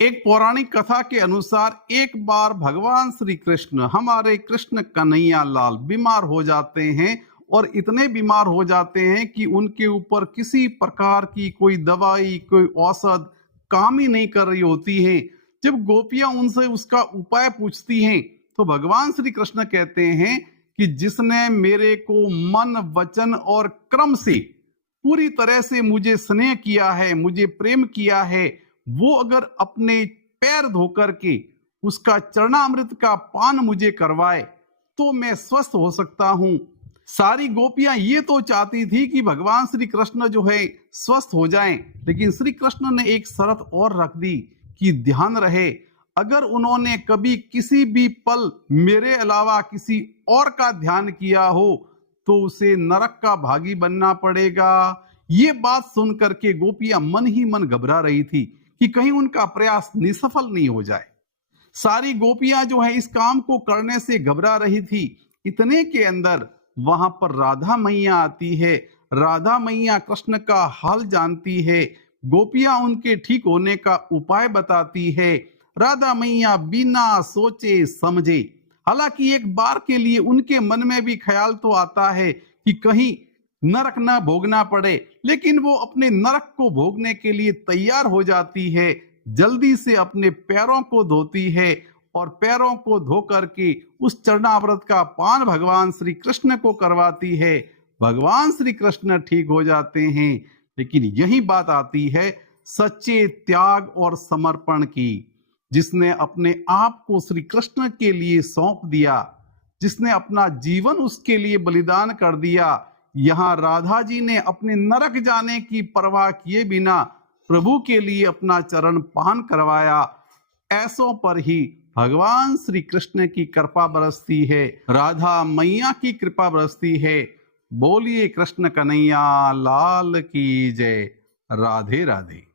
एक पौराणिक कथा के अनुसार एक बार भगवान श्री कृष्ण, हमारे कृष्ण कन्हैया लाल, बीमार हो जाते हैं और इतने बीमार हो जाते हैं कि उनके ऊपर किसी प्रकार की कोई दवाई, कोई औषध काम ही नहीं कर रही होती है। जब गोपियां उनसे उसका उपाय पूछती हैं तो भगवान श्री कृष्ण कहते हैं कि जिसने मेरे को मन, वचन और क्रम से पूरी तरह से मुझे स्नेह किया है, मुझे प्रेम किया है, वो अगर अपने पैर धोकर के उसका चरणामृत का पान मुझे करवाए तो मैं स्वस्थ हो सकता हूँ। सारी गोपियां ये तो चाहती थी कि भगवान श्री कृष्ण जो है स्वस्थ हो जाएं, लेकिन श्री कृष्ण ने एक शर्त और रख दी कि ध्यान रहे, अगर उन्होंने कभी किसी भी पल मेरे अलावा किसी और का ध्यान किया हो तो उसे नरक का भागी बनना पड़ेगा। ये बात सुनकर के गोपियां मन ही मन घबरा रही थी कि कहीं उनका प्रयास निसफल नहीं हो जाए। सारी गोपियां जो है इस काम को करने से घबरा रही थी। इतने के अंदर वहां पर राधा मैया आती है। राधा मैया कृष्ण का हाल जानती है, गोपियां उनके ठीक होने का उपाय बताती है। राधा मैया बिना सोचे समझे, हालांकि एक बार के लिए उनके मन में भी ख्याल तो आता है कि कहीं नरक ना भोगना पड़े, लेकिन वो अपने नरक को भोगने के लिए तैयार हो जाती है। जल्दी से अपने पैरों को धोती है और पैरों को धो करके उस चरणामृत का पान भगवान श्री कृष्ण को करवाती है। भगवान श्री कृष्ण ठीक हो जाते हैं। लेकिन यही बात आती है सच्चे त्याग और समर्पण की। जिसने अपने आप को श्री कृष्ण के लिए सौंप दिया, जिसने अपना जीवन उसके लिए बलिदान कर दिया, यहाँ राधा जी ने अपने नरक जाने की परवाह किए बिना प्रभु के लिए अपना चरण पान करवाया। ऐसों पर ही भगवान श्री कृष्ण की कृपा बरसती है, राधा मैया की कृपा बरसती है। बोलिए कृष्ण कन्हैया लाल की जय। राधे राधे।